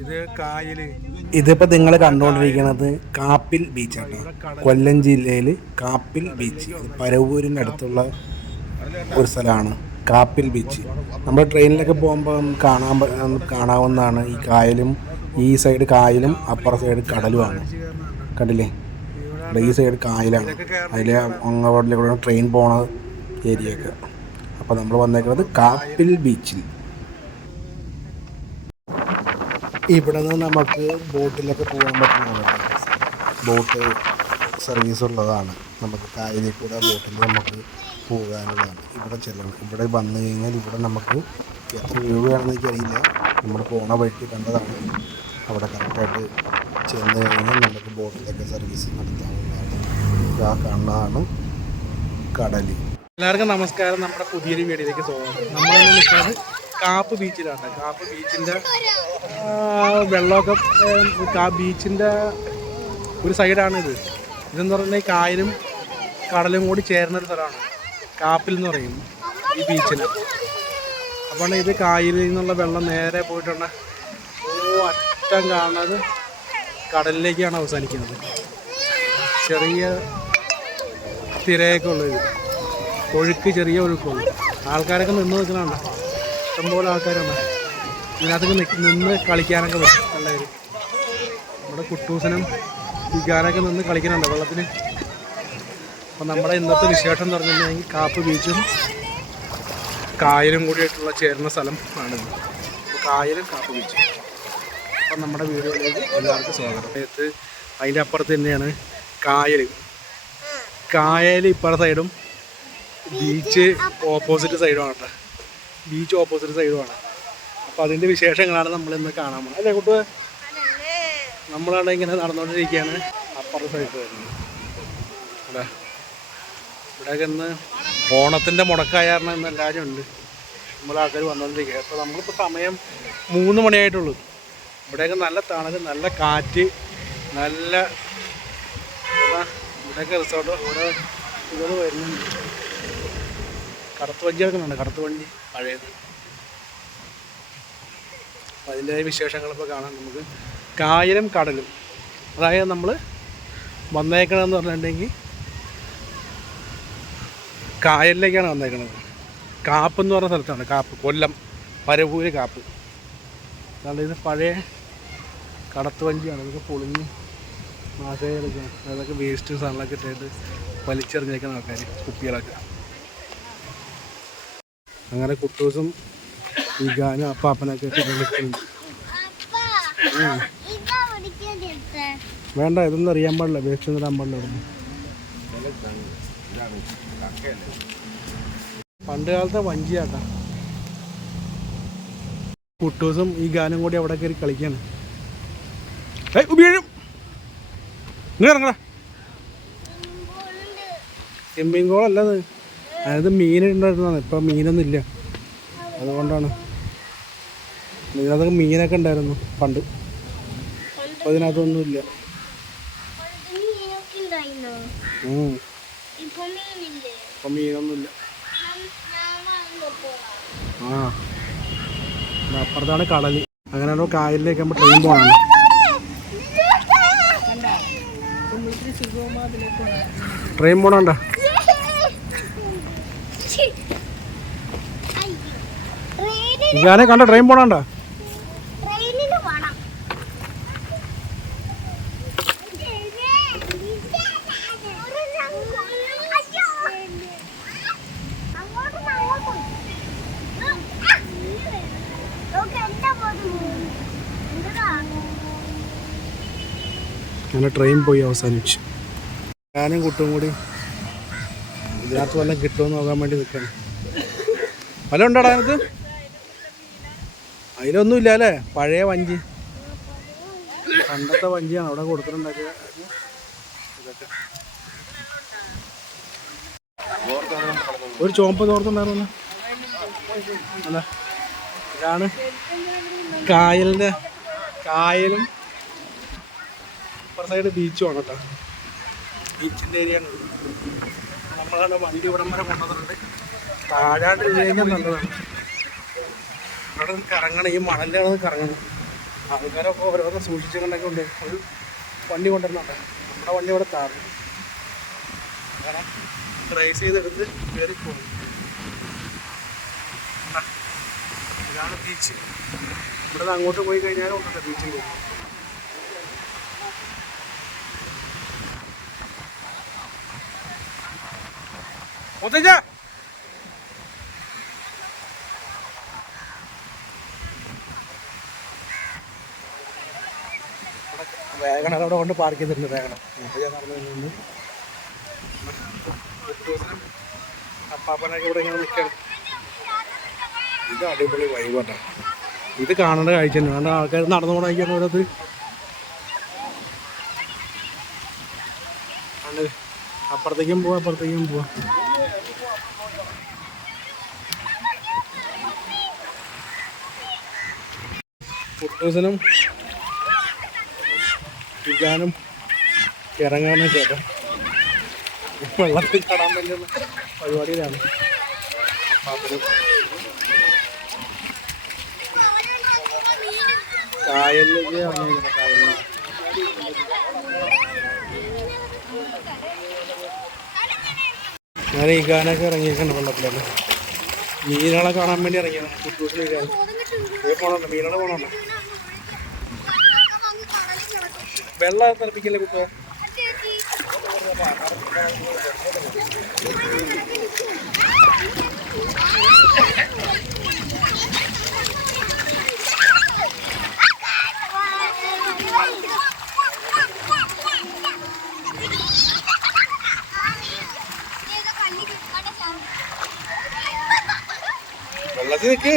ഇത് കായല്. ഇതിപ്പോൾ നിങ്ങൾ കണ്ടുകൊണ്ടിരിക്കുന്നത് കാപ്പിൽ ബീച്ചാണ്. കൊല്ലം ജില്ലയിൽ കാപ്പിൽ ബീച്ച്, പരവൂരിൻ്റെ അടുത്തുള്ള ഒരു സ്ഥലമാണ് കാപ്പിൽ ബീച്ച്. നമ്മൾ ട്രെയിനിലൊക്കെ പോകുമ്പോൾ കാണാവുന്നതാണ് ഈ കായലും. ഈ സൈഡ് കായലും അപ്പുറ സൈഡ് കടലുമാണ്. കണ്ടില്ലേ, ഈ സൈഡ് കായലാണ്. അതിൽ അങ്ങോട്ടിലേക്ക് ട്രെയിൻ പോണ ഏരിയയൊക്കെ. അപ്പോൾ നമ്മൾ വന്നേക്കുന്നത് കാപ്പിൽ ബീച്ചിൽ. ഇവിടെ നിന്ന് നമുക്ക് ബോട്ടിലൊക്കെ പോകാൻ പറ്റുന്നതാണ്. ബോട്ട് സർവീസ് ഉള്ളതാണ്. നമുക്ക് കായലിൽ കൂടെ ബോട്ടിൽ നമുക്ക് പോകാനുള്ളതാണ്. ഇവിടെ ചെല്ലണം. ഇവിടെ വന്നു കഴിഞ്ഞാൽ ഇവിടെ നമുക്ക് എത്ര രൂപയാണെന്ന് എനിക്കറിയില്ല. നമ്മൾ പോണ വഴിക്ക് കണ്ടതാണ്. അവിടെ കറക്റ്റായിട്ട് ചെന്ന് കഴിഞ്ഞാൽ നമുക്ക് ബോട്ടിലൊക്കെ സർവീസ് നടത്താവുന്നതാണ്. ഇതാ കാണുന്നതാണ് കടൽ. എല്ലാവർക്കും നമസ്കാരം. നമ്മുടെ പുതിയൊരു വീഡിയോയിലേക്ക് സ്വാഗതം. നമ്മൾ നിൽക്കുന്നത് കാപ്പ് ബീച്ചിലാണ്. കാപ്പ് ബീച്ചിൻ്റെ വെള്ളമൊക്കെ ബീച്ചിൻ്റെ ഒരു സൈഡാണിത്. ഇതെന്ന് പറഞ്ഞാൽ കായലും കടലും കൂടി ചേർന്നൊരു സ്ഥലമാണ് കാപ്പിൽ എന്ന് പറയും ഈ ബീച്ചിന്. അപ്പോൾ ഇത് കായലിൽ നിന്നുള്ള വെള്ളം നേരെ പോയിട്ടുണ്ട് അറ്റം കാണുന്നത് കടലിലേക്കാണ് അവസാനിക്കുന്നത്. ചെറിയ തിരയൊക്കെ ഉള്ളത്, ഒഴുക്ക് ചെറിയ ഒഴുക്കുള്ളൂ. ആൾക്കാരൊക്കെ നിന്ന് നിൽക്കുന്നുണ്ട്, ഇഷ്ടംപോലെ ആൾക്കാരുണ്ട്. ഇതിനകത്തൊക്കെ നിന്ന് കളിക്കാനൊക്കെ പറ്റും. നല്ലൊരു നമ്മുടെ കുട്ടൂസനും വികാനൊക്കെ നിന്ന് കളിക്കുന്നുണ്ട് വെള്ളത്തിന്. അപ്പം നമ്മുടെ ഇന്നത്തെ വിശേഷം എന്ന് പറഞ്ഞിട്ടുണ്ടെങ്കിൽ കാപ്പ് ബീച്ചും കായലും കൂടിയായിട്ടുള്ള ചേരുന്ന സ്ഥലം ആണിത്. കായലും കാപ്പ് ബീച്ചും. അപ്പം നമ്മുടെ വീഡിയോയിലേക്ക് എല്ലാവർക്കും സ്വാഗതം. അതിൻ്റെ അപ്പുറത്ത് തന്നെയാണ് കായൽ. കായൽ ഇപ്പുറ സൈഡും ബീച്ച് ഓപ്പോസിറ്റ് സൈഡുമാണ് കേട്ടോ. ബീച്ച് ഓപ്പോസിറ്റ് സൈഡുമാണ്. അപ്പോൾ അതിൻ്റെ വിശേഷങ്ങളാണ് നമ്മളിന്ന് കാണാൻ പോകുന്നത്. അല്ലേ കുട്ടു? നമ്മളവിടെ ഇങ്ങനെ നടന്നുകൊണ്ടിരിക്കുകയാണ്. അപ്പുറത്തെ സൈഡ് വരുന്നത് ഇവിടെ. ഇവിടെയൊക്കെ ഇന്ന് ഓണത്തിൻ്റെ മുടക്കായ കാരണം ഇന്ന് എല്ലാവരും ഉണ്ട്. നമ്മളാൾക്കാർ വന്നുകൊണ്ടിരിക്കുക. അപ്പോൾ നമ്മളിപ്പോൾ സമയം 3 മണിയായിട്ടുള്ളൂ. ഇവിടെയൊക്കെ നല്ല തണല്, നല്ല കാറ്റ്, നല്ല ഇവിടെയൊക്കെ റിസോർട്ട് ഓരോ ഇതൊക്കെ വരുന്നുണ്ട്. കടത്ത് വഞ്ചി എടുക്കുന്നുണ്ട്, കടത്ത് വഞ്ചി പഴയത്. അപ്പം അതിൻ്റെ വിശേഷങ്ങളിപ്പോൾ കാണാം നമുക്ക്. കായലും കടലും, അതായത് നമ്മൾ വന്നേക്കണമെന്ന് പറഞ്ഞിട്ടുണ്ടെങ്കിൽ കായലിലേക്കാണ് വന്നേക്കുന്നത്. കാപ്പ് എന്ന് പറഞ്ഞ സ്ഥലത്താണ്. കാപ്പ്, കൊല്ലം പരവൂര് കാപ്പ്. അതാണ്ട് ഇത് പഴയ കടത്ത് വഞ്ചിയാണ്. ഇതൊക്കെ പൊളിഞ്ഞ് നാശകരൊക്കെ, അതൊക്കെ വേസ്റ്റ് സാധനങ്ങളൊക്കെ ഇട്ടിട്ട് വലിച്ചെറിഞ്ഞേക്കുന്ന ആൾക്കാർ, കുപ്പികളൊക്കെ. അങ്ങനെ കുട്ടൂസും വികാനും അപ്പാപ്പനൊക്കെ നിൽക്കുന്നുണ്ട്. വേണ്ട, ഇതൊന്നും അറിയാൻ പാടില്ല, വേസ്റ്റ് ഒന്നും ഇടാൻ പാടില്ല. പണ്ട് കാലത്തെ വഞ്ചിയാട്ടാ. കുട്ടൂസും ഈ ഗാനും കൂടി അവിടെ കയറി കളിക്കാണ്. വീഴും, ഇങ്ങനെ ഇറങ്ങടാ. സ്വിമ്മിങ് പൂളല്ലത്, അതായത് മീനുണ്ടായിരുന്നതാണ്. ഇപ്പം മീനൊന്നും ഇല്ല, അതുകൊണ്ടാണ്. ഇതിനകത്തൊക്കെ മീനൊക്കെ ഉണ്ടായിരുന്നു പണ്ട്. അപ്പം ഇതിനകത്തൊന്നുമില്ല. ഇപ്പം മീനൊന്നുമില്ല. അപ്പുറത്താണ് കടൽ. അങ്ങനെ കായലിലേക്ക് നമ്മൾ ട്രെയിൻ പോകണം. ട്രെയിൻ പോകണണ്ട. ഞാനെ കണ്ട ട്രെയിൻ പോണണ്ട. അങ്ങനെ ട്രെയിൻ പോയി അവസാനിച്ചു. ഞാനും കുട്ടും കൂടി ഇതിനകത്ത് വല്ലതും കിട്ടുമെന്ന് നോക്കാൻ വേണ്ടി നിൽക്കണം. വല്ല ഉണ്ടോടാ അതിനകത്ത്? അതിലൊന്നും ഇല്ല അല്ലേ? പഴയ വഞ്ചി, പണ്ടത്തെ വഞ്ചിയാണ് അവിടെ കൊടുത്തിട്ടുണ്ടാക്കിയ. ഇതൊക്കെ ഒരു ചുവപ്പ് തോർത്തുണ്ടായിരുന്നു അല്ല. ഇതാണ് കായലും അപ്പുറ സൈഡ് ബീച്ചുമാണ് കേട്ടോ. ബീച്ചിൻ്റെ ഏരിയ ആണ്. നമ്മളാണ് വണ്ടി ഇവിടം വരെ കൊണ്ടുവന്നിട്ടുണ്ട്. താഴാണ്ട് കഴിഞ്ഞാൽ നല്ലതാണ്. അവിടെ കറങ്ങണം, ഈ മണലിൻ്റെ അവിടെ കറങ്ങണം. ആൾക്കാരൊക്കെ ഓരോന്ന് സൂക്ഷിച്ചുകൊണ്ടൊക്കെ ഉണ്ട്. ഒരു വണ്ടി കൊണ്ടുവരുന്നുണ്ട്, നമ്മുടെ വണ്ടി അവിടെ താഴെ അങ്ങനെ റേസ് ചെയ്തെടുത്ത് കയറി പോകും. ഇതാണ് ബീച്ച്. ഇവിടെ നിന്ന് അങ്ങോട്ട് പോയി കഴിഞ്ഞാലും ഉണ്ടല്ലോ ബീച്ചിൻ്റെ. വേഗണ അവിടെ കൊണ്ട് പാർക്ക് ചെയ്തിട്ടുണ്ട്. വേഗണം ഞാൻ നടന്നു അപ്പാപ്പനൊക്കെ ഇവിടെ ഇങ്ങനെ നിൽക്കണം. ഇത് അടിപൊളി വൈബാട്ടോ. ഇത് കാണേണ്ട കാഴ്ച തന്നെ. വേണ്ട ആൾക്കാർ നടന്നു പോകണമെങ്കിൽ ഓരോത് അപ്പുറത്തേക്കും പോവാം അപ്പുറത്തേക്കും പോവാം. കുട്ടൂസനും ഇരിക്കാനും ഇറങ്ങാനും ചേട്ടാ വെള്ളത്തിൽ കടാൻ വേണ്ടിയുള്ള പരിപാടിയിലാണ്. കായലിലേക്ക് ഇറങ്ങിയിരിക്കുന്നത്. കായലിൽ ഞാൻ ഈ ഗാനൊക്കെ ഇറങ്ങിയിരിക്കണം വെള്ളത്തിലല്ലേ. മീനുകളെ കാണാൻ വേണ്ടി ഇറങ്ങിയാണ്. കുട്ടൂസിന് പോകണുണ്ട്, മീനുകളെ പോകണുണ്ട്. വെള്ളം തിളപ്പിക്കല്ലേ കുട്ടുക. വെള്ളത്തിൽ നിൽക്ക്.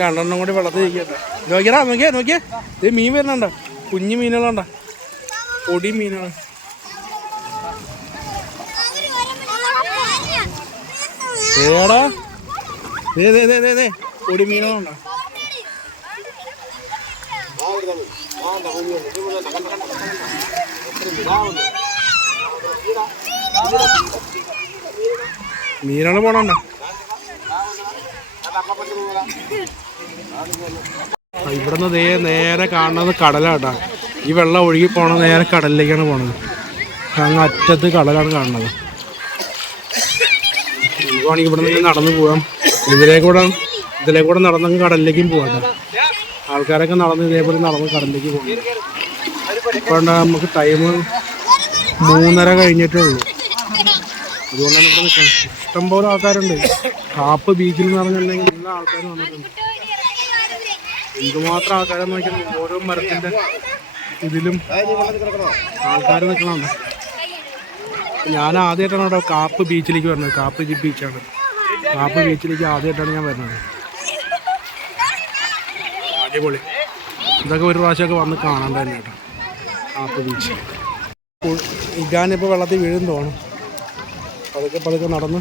രണ്ടെണ്ണം കൂടി വെള്ളത്തിൽ നോക്കിയാ നോക്കിയേ ഇത് മീൻ വരുന്നുണ്ട. കുഞ്ഞു മീനുകളുണ്ട, പൊടി മീനുകൾ. ഏടാ പൊടി മീനുകളുണ്ടോ. മീനുകൾ പോണണ്ട. ഇവിടുന്ന് നേരെ കാണുന്നത് കടലാട്ടാ. ഈ വെള്ളം ഒഴുകി പോണത് നേരെ കടലിലേക്കാണ് പോണത്. അങ്ങ് അറ്റത്ത് കടലാണ് കാണുന്നത്. വേണമെങ്കിൽ ഇവിടെ നിന്ന് നടന്നു പോകാം. ഇതിലേ കൂടെ നടന്നങ്ങ് കടലിലേക്കും പോകാം. ആൾക്കാരൊക്കെ നടന്ന് ഇതേപോലെ നടന്ന് കടലിലേക്ക് പോകും. ഇപ്പോൾ നമുക്ക് ടൈം 3:30 കഴിഞ്ഞിട്ടേ ഉള്ളൂ. അതുകൊണ്ടാണ് ഇവിടെ നിൽക്കുന്നത്. ഇഷ്ടംപോലെ ആൾക്കാരുണ്ട്. കാപ്പ് ബീച്ചിൽ എന്ന് പറഞ്ഞിട്ടുണ്ടെങ്കിൽ എല്ലാ ആൾക്കാരും വന്നിട്ടുണ്ട്. എന്തുമാത്രം ആൾക്കാരെന്ന് നോക്കിയാൽ ഓരോ മരത്തിൻ്റെ ഇതിലും ആൾക്കാർ നിൽക്കണുണ്ട്. ഞാൻ ആദ്യമായിട്ടാണ് അവിടെ കാപ്പ് ബീച്ചിലേക്ക് വരുന്നത്. കാപ്പ് ബീച്ചാണ്. കാപ്പ് ബീച്ചിലേക്ക് ആദ്യമായിട്ടാണ് ഞാൻ വരുന്നത്. അടിപൊളി. ഇതൊക്കെ ഒരു പ്രാവശ്യമൊക്കെ വന്ന് കാണാൻ തന്നെ കേട്ടോ കാപ്പ് ബീച്ച്. ഇഗാനിപ്പോൾ വെള്ളത്തിൽ വീഴും തോന്നും. പതുക്കെ നടന്ന്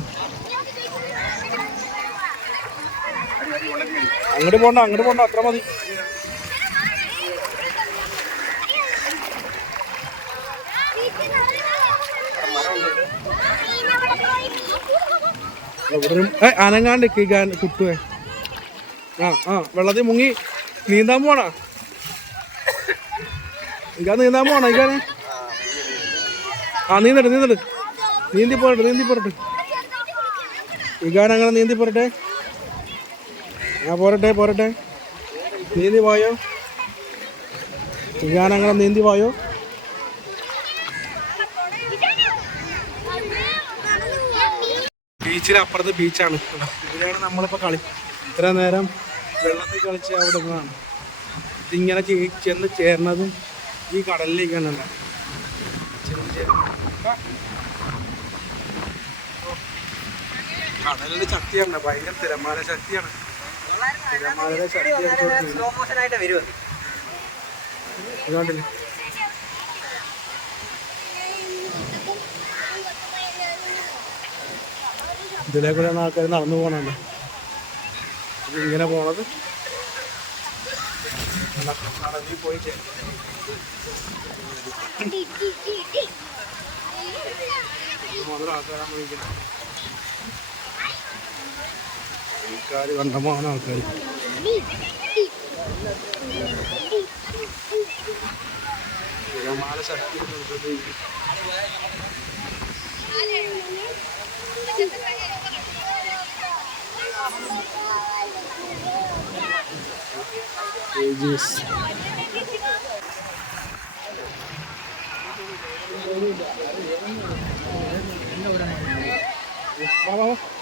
അങ്ങോട്ട് പോണ്ട അത്ര മതി. അനങ്ങാണ്ട് കുട്ടുവേ. വെള്ളത്തിൽ മുങ്ങി നീന്താൻ പോണ. നീന്താൻ പോണ ഇക്കാനെ. നീന്തട്ട് നീന്തി പോരട്ടെ ഇക്കാനങ്ങനെ നീന്തി പോരട്ടെ. പോരട്ടെ നീന്തി പോയോ. ഇക്കാനങ്ങനെ നീന്തി പോയോ. ബീച്ചിനപ്പുറത്ത് ബീച്ചാണ്. ഇതിലാണ് നമ്മളിപ്പോൾ ഇത്ര നേരം വെള്ളത്തിൽ കളിച്ച് അവിടെ നിന്നാണ്. ഇതിങ്ങനെ ചെന്ന് ചേർന്നത് ഈ കടലിലേക്കാണ്. കടലിന് ശക്തിയാണ്, ഭയങ്കര തിരമാല ശക്തിയാണ്. തിരമാലയുടെ ശക്തി സ്ലോ മോഷൻ ആയിട്ട് വരും. ഇതുകൊണ്ടില്ലേ ഇതിലെ കൂടെ ആൾക്കാർ നടന്നു പോകണല്ലോ. ഇത് ഇങ്ങനെ പോണത് കടലിൽ പോയി ചേരും. ആൾക്കാരാണ് വിളിക്കുന്നത്. ആൾക്കാർ കണ്ടമാണ് ആൾക്കാർ. തിരമാല ശക്തി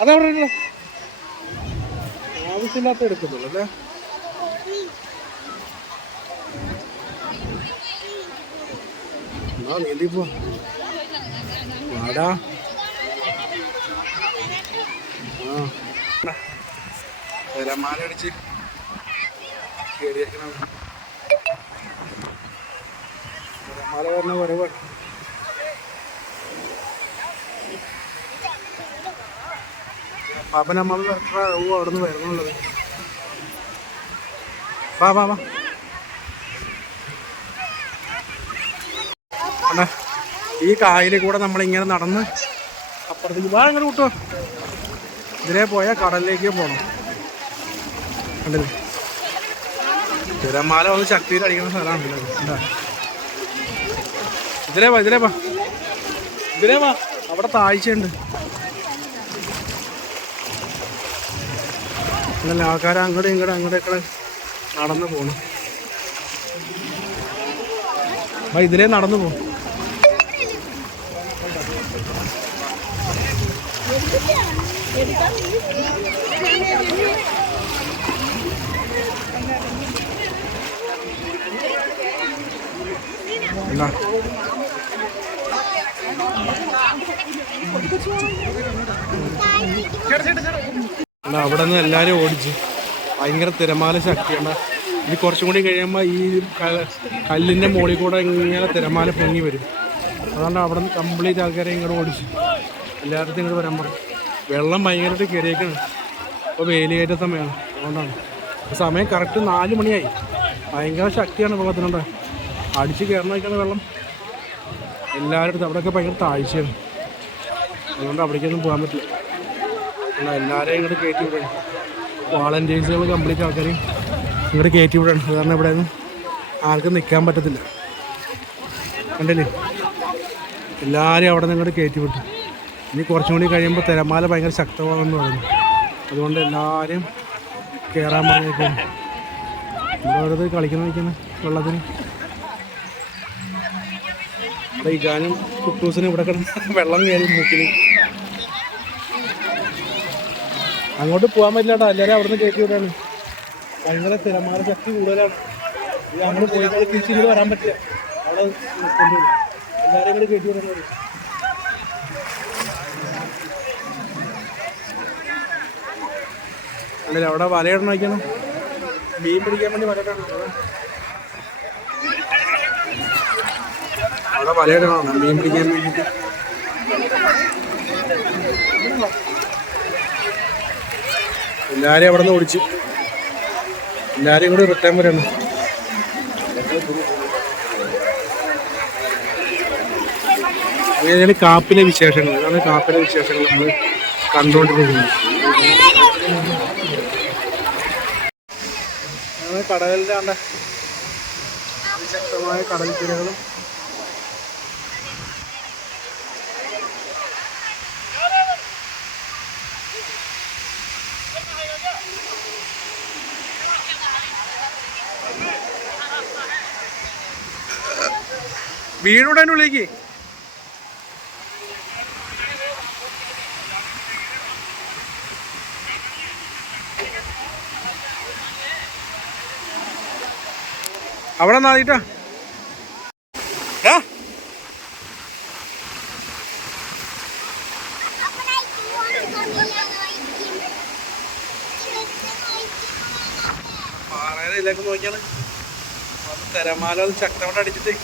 അതവിടെ ആവശ്യമില്ലാത്ത എടുക്കത്തുള്ളൂ അല്ലേ. നീന്തി പോടാ. തിരമാല അടിച്ച് കയറിയേക്കണം. തിരമാല പറഞ്ഞ കുറവാണ്. പാപ്പനമ്മ എത്ര അവിടെ നിന്ന് വരുന്നുള്ളത്. വാ വാ വാ അണ്ണാ. ഈ കായലിൽ കൂടെ നമ്മളിങ്ങനെ നടന്ന് അപ്പുറത്തേക്ക് വാ ഇങ്ങനെ കൂട്ടോ. ഇതിലേ പോയാൽ കടലിലേക്ക് പോകണം. കണ്ടില്ലേ തിരമാല വന്ന് ശക്തിയിൽ അടിക്കുന്ന സ്ഥലമാണ്. എന്താ ഇതിലേ വാ ഇതിലേ വാ ഇതിലേ വാ. അവിടെ താഴ്ചയുണ്ട്. അങ്ങനെ ആൾക്കാർ അങ്ങോട്ടും അങ്ങോട്ടൊക്കെ നടന്നു പോകണം. ഇതിലേ നടന്നു പോകും. എന്താ അവിടെ നിന്ന് എല്ലാവരും ഓടിച്ച്. ഭയങ്കര തിരമാല ശക്തിയാണ്. ഇനി കുറച്ചും കൂടി കഴിയുമ്പോൾ ഈ കല്ലിൻ്റെ മുകളിൽ കൂടെ ഇങ്ങനെ തിരമാല പൊങ്ങി വരും. അതുകൊണ്ട് അവിടെ നിന്ന് കംപ്ലീറ്റ് ആൾക്കാരെ ഇങ്ങോട്ട് ഓടിച്ച് എല്ലായിടത്തും ഇങ്ങോട്ട് വരാൻ പറയും. വെള്ളം ഭയങ്കരമായിട്ട് കയറിയേക്കാണ്. ഇപ്പോൾ വേലിയേറ്റ സമയമാണ്. അതുകൊണ്ടാണ് സമയം കറക്റ്റ് 4 മണിയായി. ഭയങ്കര ശക്തിയാണ് വെള്ളത്തിനുണ്ട്. അടിച്ച് കയറണ വയ്ക്കുന്ന വെള്ളം എല്ലാവരുടെ അവിടെയൊക്കെ ഭയങ്കര താഴ്ചയാണ്. അതുകൊണ്ട് അവിടേക്കൊന്നും പോകാൻ പറ്റില്ല. എല്ലാവരെയും ഇങ്ങോട്ട് കയറ്റി വിടണം. വോളണ്ടിയേഴ്സുകൾ കംപ്ലീറ്റ് ആൾക്കാരെയും ഇങ്ങോട്ട് കയറ്റി വിടണം. കാരണം ഇവിടെ ഒന്നും ആർക്കും നിൽക്കാൻ പറ്റത്തില്ല. കണ്ടില്ലേ എല്ലാവരെയും അവിടെ നിന്ന് ഇങ്ങോട്ട് കയറ്റി വിട്ടു. ഇനി കുറച്ചും കൂടി കഴിയുമ്പോൾ തിരമാല ഭയങ്കര ശക്തമാണെന്ന് പറഞ്ഞു. അതുകൊണ്ട് എല്ലാവരും കയറാൻ പറഞ്ഞേക്കാണ്. ഇവിടെ ഓരോരുത്തർ കളിക്കുന്ന വെള്ളത്തിന്. ഇവിടെ ഇജാനും കുട്ടൂസിനും ഇവിടെ കിടന്ന് വെള്ളം കയറി മൂക്കിൽ. അങ്ങോട്ട് പോകാൻ പറ്റില്ലാട്ടോ. എല്ലാവരും അവിടെ നിന്ന് കയറ്റി വിടാണ്. ഭയങ്കര തിരമാല ശക്തി കൂടുതലാണ്. ഇത് അങ്ങോട്ട് പോയി തിരിച്ചിങ്ങോട്ട് വരാൻ പറ്റില്ല. അവിടെ കൊണ്ടുപോകും. എല്ലാവരും കൂടെ കയറ്റി വിടാൻ പറയും. അല്ലല്ലോ അവിടെ വലയിടണം വയ്ക്കണം. മീൻ പിടിക്കാൻ വേണ്ടി വലയിടണം. അവിടെ വലയിടണം മീൻ പിടിക്കാൻ വേണ്ടിയിട്ട്. എല്ലാവരെയും അവിടെ നിന്ന് ഓടിച്ച് എല്ലാവരെയും കൂടി റിട്ടേൺ വരണം. അങ്ങനെയാണ് കാപ്പിലെ വിശേഷങ്ങൾ. ഇതാണ് കാപ്പിലെ വിശേഷങ്ങൾ നമ്മൾ കണ്ടുകൊണ്ടിരിക്കുന്നത്. കടലിൻ്റെ കണ്ട അതിശക്തമായ കടൽ തിരകളും വീടുടെ ഉള്ളിലേക്ക് അവിടെ നാദിട്ടാ. നോക്കിയാണ് തിരമാല അത് ചക്രവട്ടം അടിച്ചിട്ട്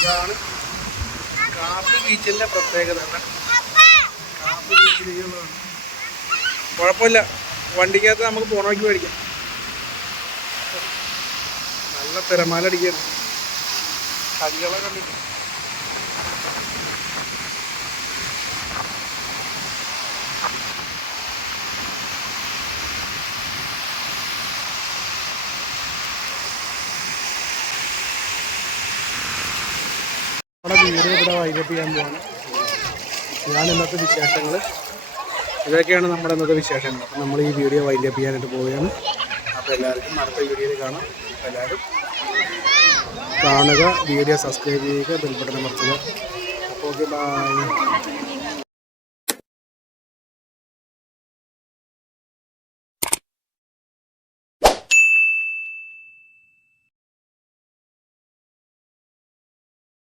ഇതാണ് കാപ്പി ബീച്ചിൻ്റെ പ്രത്യേകത. കാപ്പി ബീച്ചിലുള്ളതാണ്. കുഴപ്പമില്ല, വണ്ടിക്കകത്ത് നമുക്ക് പോണോക്കി മേടിക്കാം. നല്ല തിരമാല അടിക്കുകയാണ്. കല്ലുകളെ കണ്ടിട്ട് നമ്മുടെ വീഡിയോ ഇവിടെ വൈകിട്ട് ചെയ്യാൻ പോവാണ്. ഞാൻ ഇന്നത്തെ വിശേഷങ്ങൾ ഇതൊക്കെയാണ് നമ്മുടെ ഇന്നത്തെ വിശേഷങ്ങൾ. അപ്പം നമ്മൾ ഈ വീഡിയോ വൈൻഡപ്പ് ചെയ്യാനായിട്ട് പോവുകയാണ്. അപ്പോൾ എല്ലാവർക്കും അടുത്ത വീഡിയോയിൽ കാണാം. എല്ലാവരും കാണുക, വീഡിയോ സബ്സ്ക്രൈബ് ചെയ്യുക, ബെൽ ബട്ടൺ അമർത്തുക. അപ്പോൾ ഓക്കെ, ബൈ.